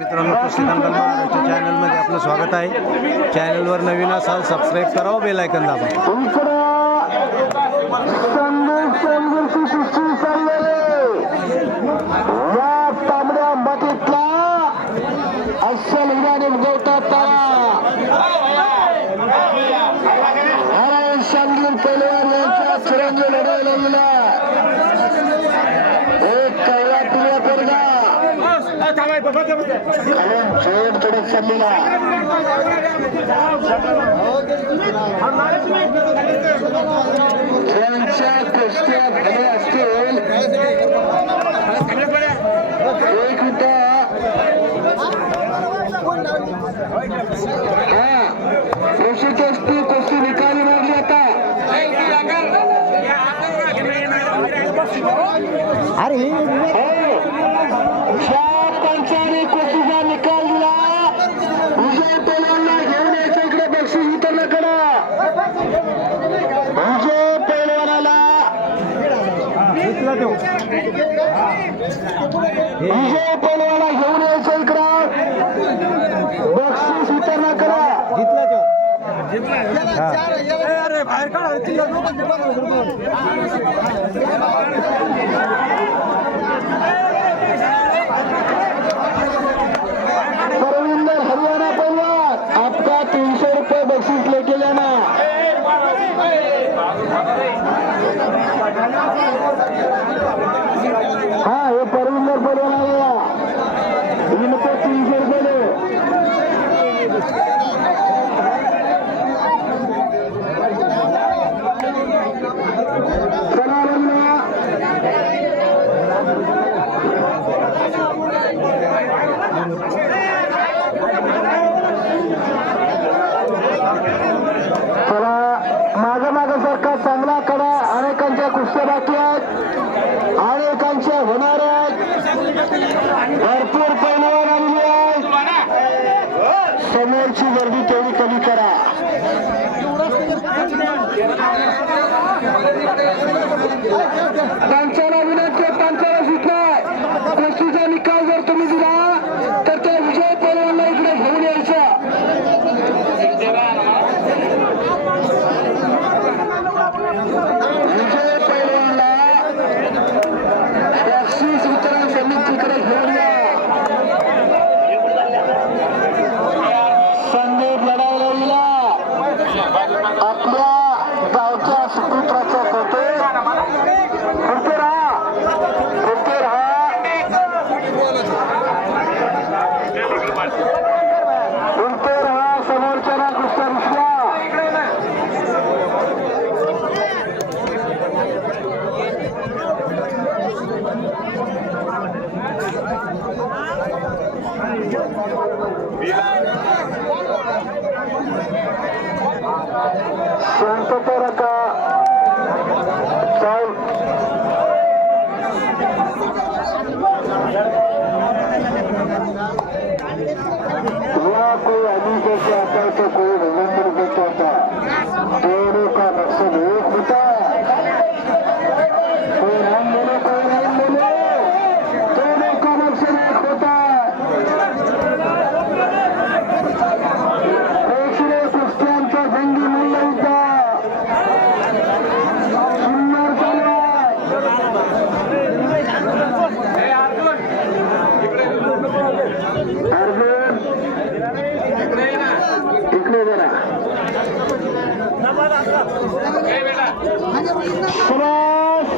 मित्रांनो, कुस्ती दंगल महाराष्ट्र चॅनलमध्ये आपलं स्वागत आहे. चॅनलवर नवीन असाल सबस्क्राईब करा, बेल आयकॉन दाबा. तांबड्या मातीतला अस्सल हिराने उगवतात सांगलील पहिलवान यांच्या चिरंजीव लढवलेला एक कैलाटिया पोरगा जोड तोडत चाललेला त्यांच्या कुस्त्या भले असतील एक होता कुस्ती निकाली मारली आता अरे पंचाने कुस्तीचा निकाल दिला. विजय पैलवानला घेऊन यायचं इकडे बक्षीस वितरण करा. विजय पैलवानाला विजय पैलवानाला घेऊन यायचं इकडं बक्षीस वितरण करा. अरे बाहेर काढा. परविंदर हरियाणा पैलवान आपका 300 रुपये बक्षीस लेके जाना. हाँ ये परविंदर पैलवान आ गया. इनको 300 रुपये दो. मागासारखा चांगला कडा अनेकांच्या कुस्त्या बाकी आहेत, अनेकांच्या होणार आहेत. भरपूर पैलवान आलेली आहेत. समोरची गर्दी तेवढी कमी करा. पंचाला विनंती, पंचाला सुटलाय. कुस्तीचा निकाल जर तुम्ही दिला तर त्या विजय पैलवानला इकडे घेऊन यायचा. विजय पैलवानला बक्षीस वितरण समितीकडे घेऊन या. संदीप लढावलेला आपल्या गावच्या सुपुत्राचा फोटो कुठे राहा समोरच्या ना कुस्त्या दिसल्या. शांतता रखा. कोई अली कैसे आता है तो कोई रविंद्र कैसे आता है. दोनों का मकसद एक होता है. कोई रन बोले कोई रन बोले, दोनों का मकसद एक होता है. एकशे कुस्त्यांचा जंगी मूल्य होता सुंदर चालू अर्जुन इकडे जरा सुभाष